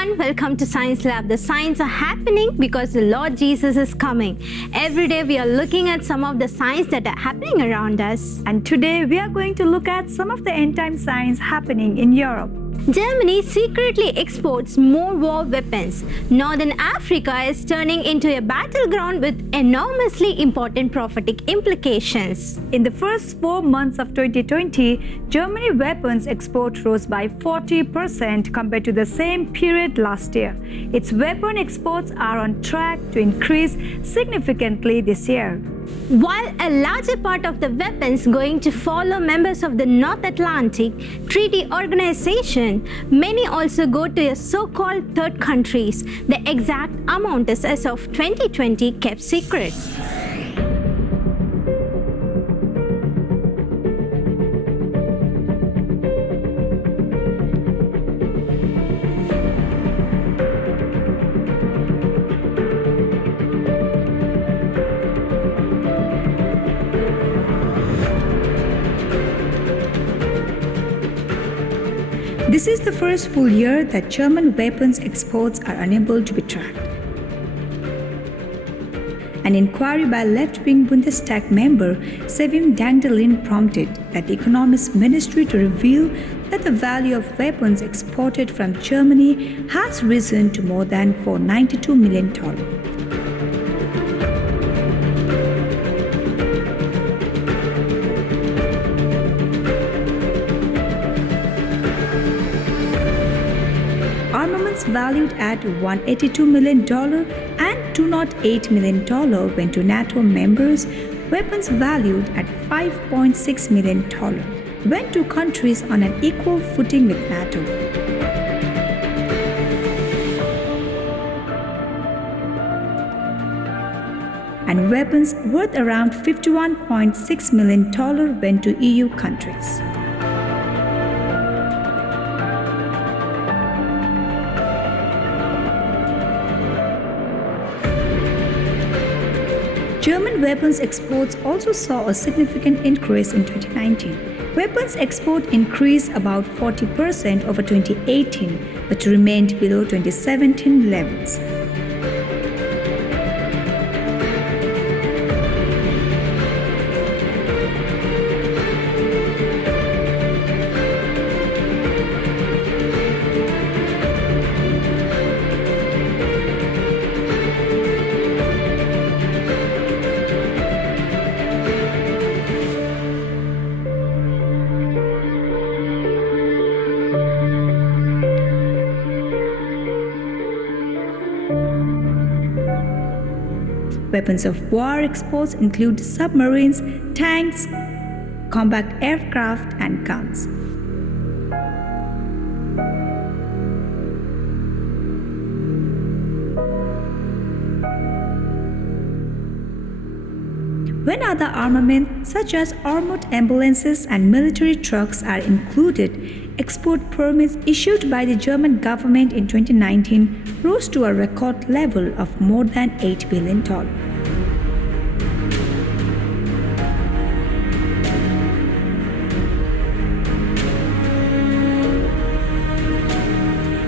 everyone, welcome to Science Lab. The signs are happening because the Lord Jesus is coming. Every day we are looking at some of the signs that are happening around us. And today we are going to look at some of the end-time signs happening in Europe. Germany secretly exports more war weapons. Northern Africa is turning into a battleground with enormously important prophetic implications. In the first 4 months of 2020, Germany weapons export rose by 40% compared to the same period last year. Its weapon exports are on track to increase significantly this year. While a larger part of the weapons going to follow members of the North Atlantic Treaty Organization, many also go to a so-called third countries. The exact amount is, as of 2020, kept secret. This is the first full year that German weapons exports are unable to be tracked. An inquiry by left-wing Bundestag member Sevim Dangdelin prompted that the Economics Ministry to reveal that the value of weapons exported from Germany has risen to more than $492 million. Armaments valued at $182 million and $208 million went to NATO members. Weapons valued at $5.6 million went to countries on an equal footing with NATO. And weapons worth around $51.6 million went to EU countries. German weapons exports also saw a significant increase in 2019. Weapons export increased about 40% over 2018, but remained below 2017 levels. Weapons of war exports include submarines, tanks, combat aircraft, and guns. When other armaments such as armored ambulances and military trucks are included, export permits issued by the German government in 2019 rose to a record level of more than $8 billion.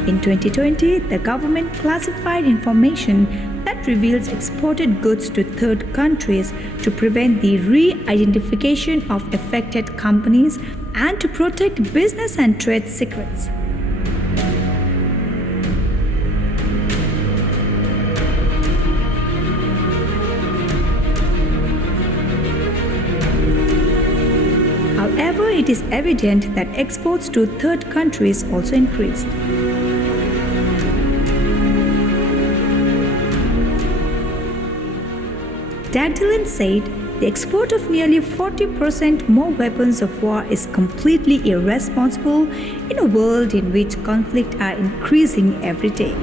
In 2020, the government classified information that reveals exported goods to third countries to prevent the re-identification of affected companies and to protect business and trade secrets. However, it is evident that exports to third countries also increased. Dagdalin said the export of nearly 40% more weapons of war is completely irresponsible in a world in which conflicts are increasing every day.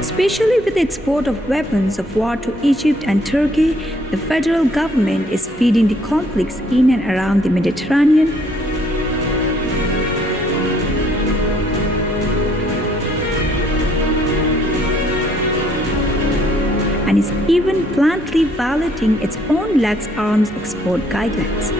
Especially with the export of weapons of war to Egypt and Turkey, the federal government is feeding the conflicts in and around the Mediterranean. and is even bluntly violating its own lax arms export guidelines.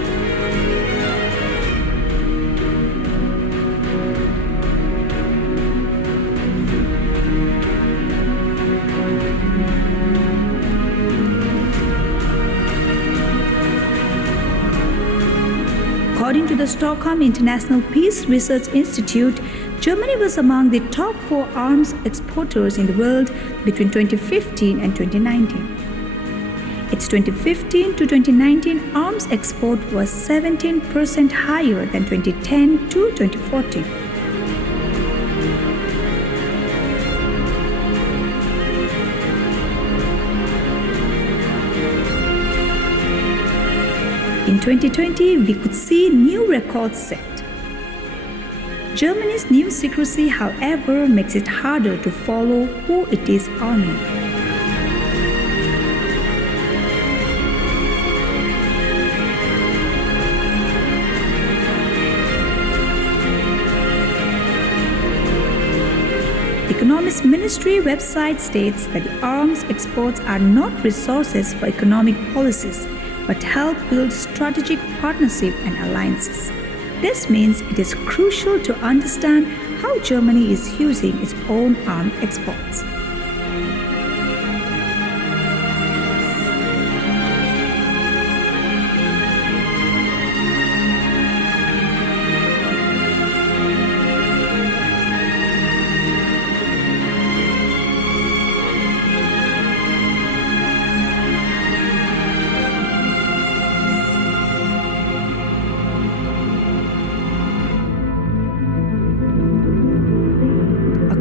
According to the Stockholm International Peace Research Institute, Germany was among the top 4 arms exporters in the world between 2015 and 2019. Its 2015 to 2019 arms export was 17% higher than 2010 to 2014. In 2020, we could see new records set. Germany's new secrecy, however, makes it harder to follow who it is arming. The Economist Ministry website states that the arms exports are not resources for economic policies, but help build strategic partnership and alliances. This means it is crucial to understand how Germany is using its own arms exports.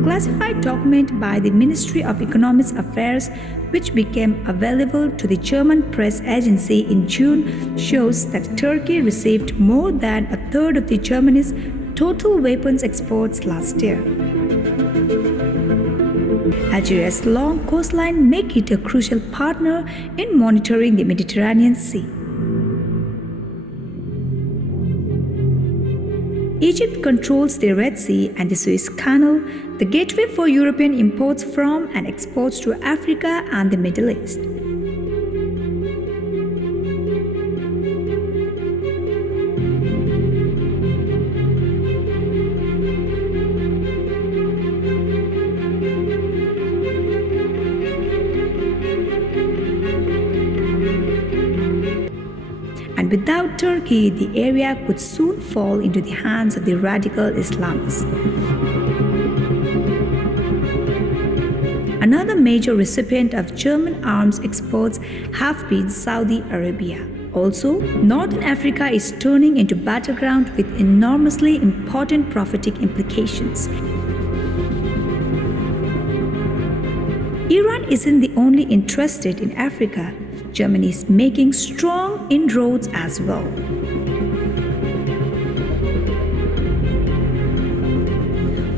Classified document by the Ministry of Economic Affairs, which became available to the German press agency in June, shows that Turkey received more than a third of the Germany's total weapons exports last year. Algeria's long coastline make it a crucial partner in monitoring the Mediterranean Sea. Egypt controls the Red Sea and the Suez Canal, the gateway for European imports from and exports to Africa and the Middle East. And without Turkey, the area could soon fall into the hands of the radical Islamists. Another major recipient of German arms exports have been Saudi Arabia. Also, Northern Africa is turning into battleground with enormously important prophetic implications. Iran isn't the only interested in Africa. Germany is making strong inroads as well.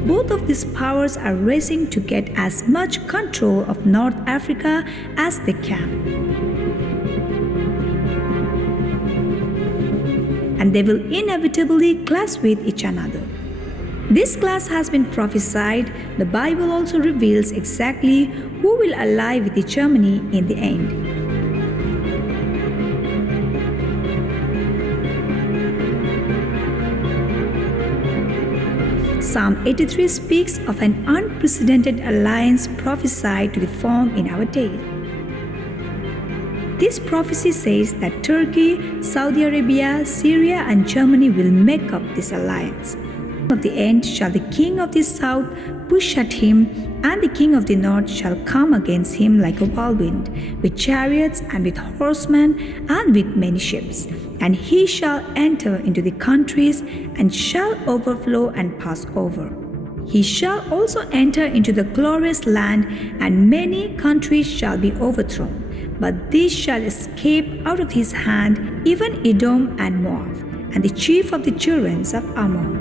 Both of these powers are racing to get as much control of North Africa as they can. And they will inevitably clash with each other. This clash has been prophesied. The Bible also reveals exactly who will ally with Germany in the end. Psalm 83 speaks of an unprecedented alliance prophesied to form in our day. This prophecy says that Turkey, Saudi Arabia, Syria, and Germany will make up this alliance. Of the end shall the king of the south push at him, and the king of the north shall come against him like a whirlwind, with chariots and with horsemen and with many ships. And he shall enter into the countries and shall overflow and pass over. He shall also enter into the glorious land, and many countries shall be overthrown. But these shall escape out of his hand, even Edom and Moab, and the chief of the children of Ammon.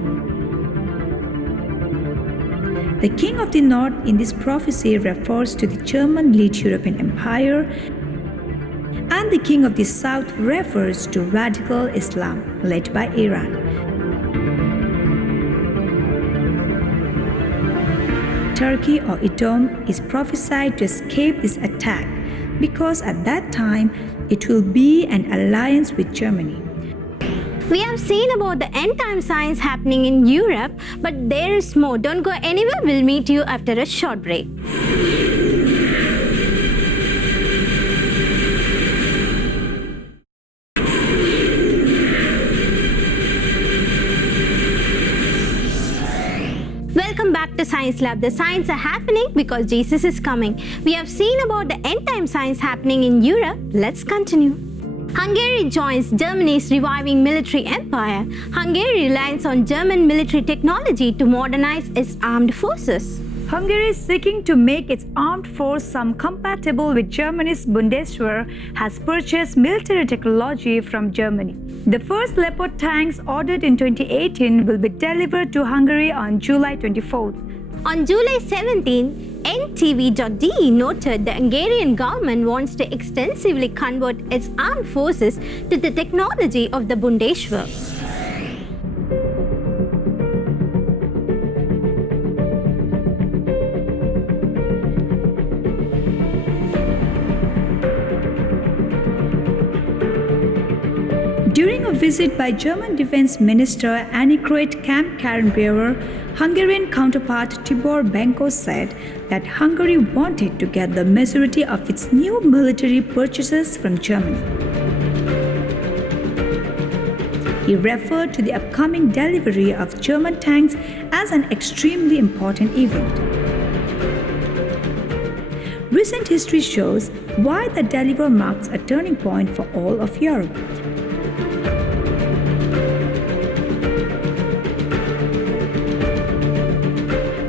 The king of the north in this prophecy refers to the German-led European Empire, and the king of the south refers to radical Islam led by Iran. Turkey or Edom is prophesied to escape this attack, because at that time it will be an alliance with Germany. We have seen about the end time signs happening in Europe, but there is more. Don't go anywhere. We'll meet you after a short break. Welcome back to Science Lab. The signs are happening because Jesus is coming. We have seen about the end time signs happening in Europe. Let's continue. Hungary joins Germany's reviving military empire. Hungary relies on German military technology to modernize its armed forces. Hungary is seeking to make its armed force some compatible with Germany's Bundeswehr, has purchased military technology from Germany. The first Leopard tanks ordered in 2018 will be delivered to Hungary on July 24th. On July 17, NTV.de noted the Hungarian government wants to extensively convert its armed forces to the technology of the Bundeswehr. During a visit by German Defense Minister Annegret Kramp-Karrenbauer, Hungarian counterpart Tibor Benko said that Hungary wanted to get the majority of its new military purchases from Germany. He referred to the upcoming delivery of German tanks as an extremely important event. Recent history shows why the delivery marks a turning point for all of Europe.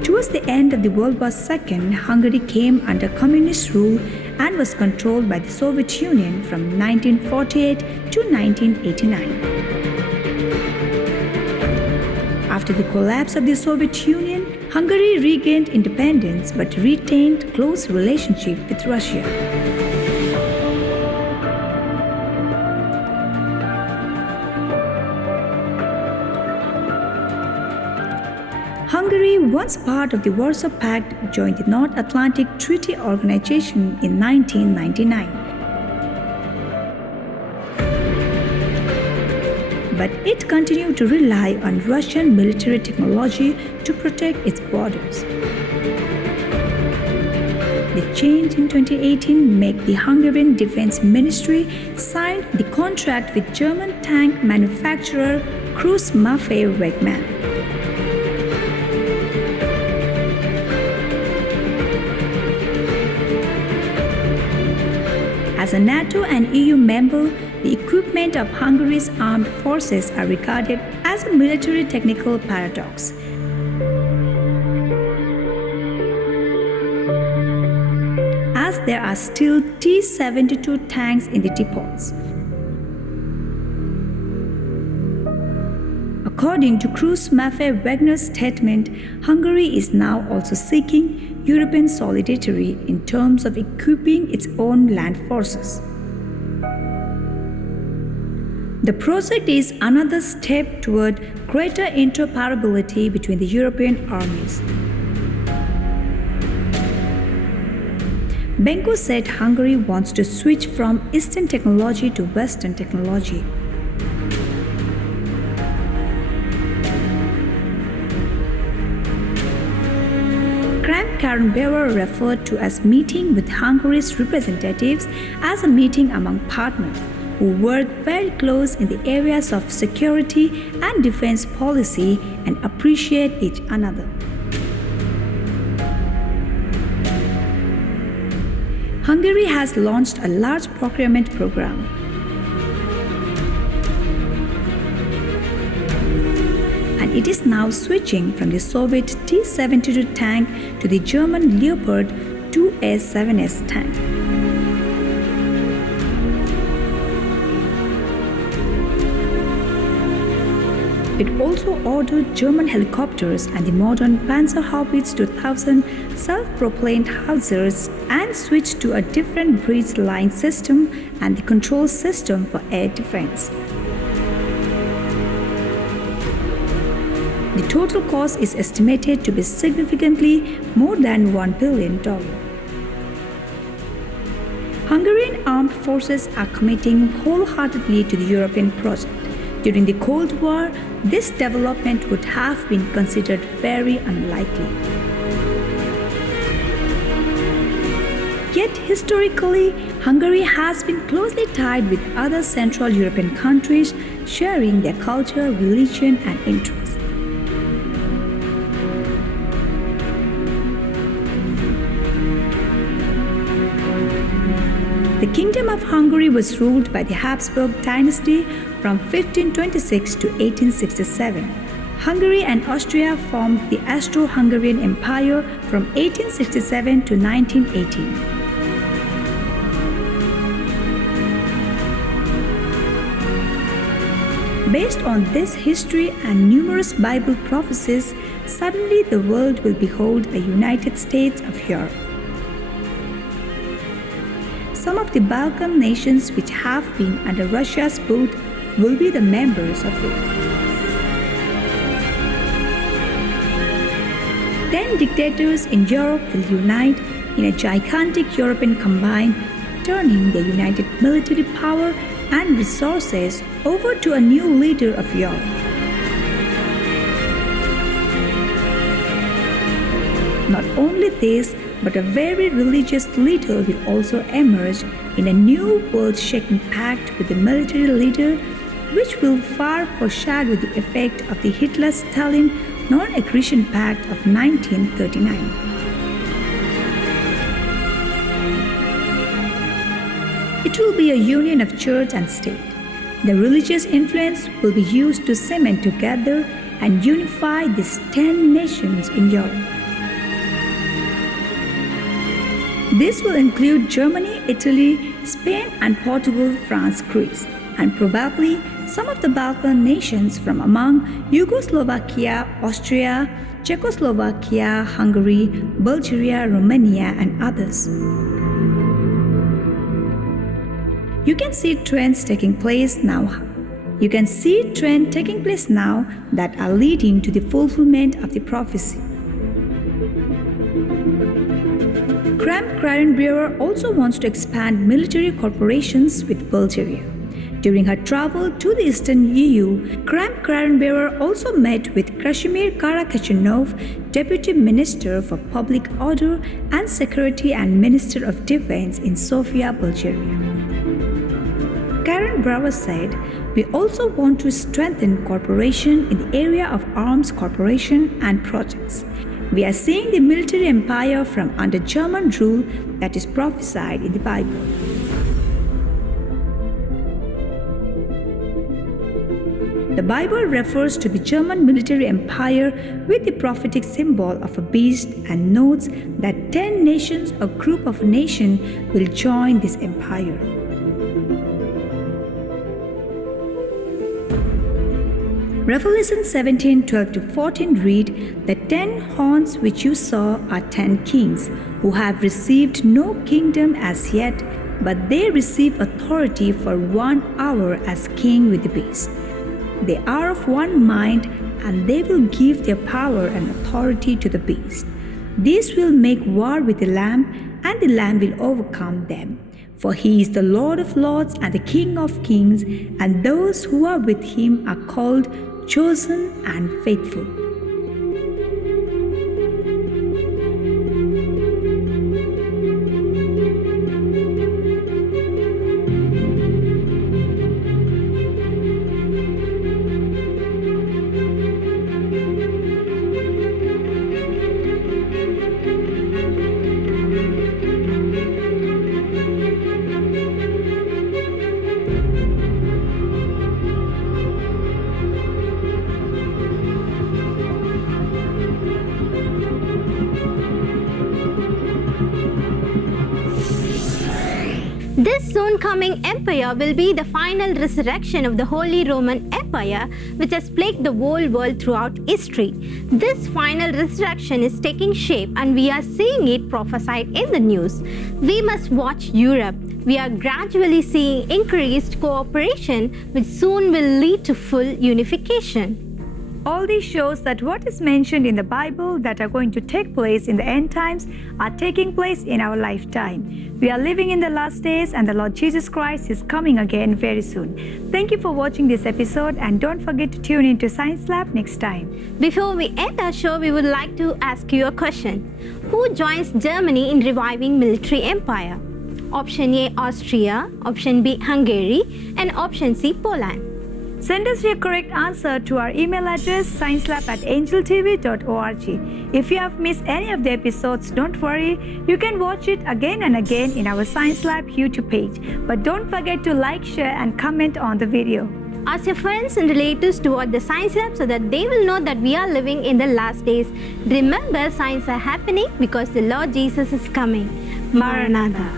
Towards the end of the World War II, Hungary came under communist rule and was controlled by the Soviet Union from 1948 to 1989. After the collapse of the Soviet Union, Hungary regained independence but retained close relationship with Russia. Hungary, once part of the Warsaw Pact, joined the North Atlantic Treaty Organization in 1999. But it continued to rely on Russian military technology to protect its borders. The change in 2018 made the Hungarian Defense Ministry sign the contract with German tank manufacturer Kriegsmarine Wegmann. As a NATO and EU member, the equipment of Hungary's armed forces are regarded as a military technical paradox. As there are still T-72 tanks in the depots. According to Kriegsmarine Wagner's statement, Hungary is now also seeking European solidarity in terms of equipping its own land forces. The project is another step toward greater interoperability between the European armies. Benko said Hungary wants to switch from Eastern technology to Western technology. Kramp-Karrenbauer referred to as meeting with Hungary's representatives as a meeting among partners who work very close in the areas of security and defense policy and appreciate each another. Hungary has launched a large procurement program. And it is now switching from the Soviet T-72 tank to the German Leopard 2S7S tank. It also ordered German helicopters and the modern Panzerhaubitze 2000 self-propelled howitzers and switched to a different breech line system and the control system for air defense. The total cost is estimated to be significantly more than $1 billion. Hungarian armed forces are committing wholeheartedly to the European project. During the Cold War, this development would have been considered very unlikely. Yet historically, Hungary has been closely tied with other Central European countries, sharing their culture, religion, and interests. The Kingdom of Hungary was ruled by the Habsburg dynasty from 1526 to 1867. Hungary and Austria formed the Austro-Hungarian Empire from 1867 to 1918. Based on this history and numerous Bible prophecies, suddenly the world will behold a United States of Europe. Some of the Balkan nations which have been under Russia's boot will be the members of it. 10 dictators in Europe will unite in a gigantic European combine, turning the united military power and resources over to a new leader of Europe. Not only this, but a very religious leader will also emerge in a new world-shaking pact with the military leader, which will far foreshadow the effect of the Hitler-Stalin non-aggression pact of 1939. It will be a union of church and state. The religious influence will be used to cement together and unify these 10 nations in Europe. This will include Germany, Italy, Spain, and Portugal, France, Greece, and probably some of the Balkan nations from among Yugoslovakia, Austria, Czechoslovakia, Hungary, Bulgaria, Romania, and others. You can see trends taking place now. That are leading to the fulfillment of the prophecy. Kramp-Karrenbauer also wants to expand military cooperations with Bulgaria. During her travel to the Eastern EU, Kramp-Karrenbauer also met with Krashimir Karakachanov, Deputy Minister for Public Order and Security and Minister of Defense in Sofia, Bulgaria. Karrenbauer said, "We also want to strengthen cooperation in the area of arms cooperation and projects. We are seeing the military empire from under German rule that is prophesied in the Bible." The Bible refers to the German military empire with the prophetic symbol of a beast and notes that 10 nations, a group of nations, will join this empire. Revelation 17:12-14 read, "The 10 horns which you saw are 10 kings, who have received no kingdom as yet, but they receive authority for 1 hour as king with the beast. They are of one mind, and they will give their power and authority to the beast. These will make war with the Lamb, and the Lamb will overcome them. For he is the Lord of lords and the King of kings, and those who are with him are called, chosen, and faithful." This soon coming empire will be the final resurrection of the Holy Roman Empire, which has plagued the whole world throughout history. This final resurrection is taking shape, and we are seeing it prophesied in the news. We must watch Europe. We are gradually seeing increased cooperation, which soon will lead to full unification. All these shows that what is mentioned in the Bible that are going to take place in the end times are taking place in our lifetime. We are living in the last days and the Lord Jesus Christ is coming again very soon. Thank you for watching this episode and don't forget to tune in to Science Lab next time. Before we end our show, we would like to ask you a question. Who joins Germany in reviving military empire? Option A, Austria, option B, Hungary, and option C, Poland. Send us your correct answer to our email address sciencelab@angeltv.org. If you have missed any of the episodes, don't worry, you can watch it again and again in our Science Lab YouTube page. But don't forget to like, share and comment on the video. Ask your friends and relatives to watch the Science Lab so that they will know that we are living in the last days. Remember, signs are happening because the Lord Jesus is coming. Maranatha.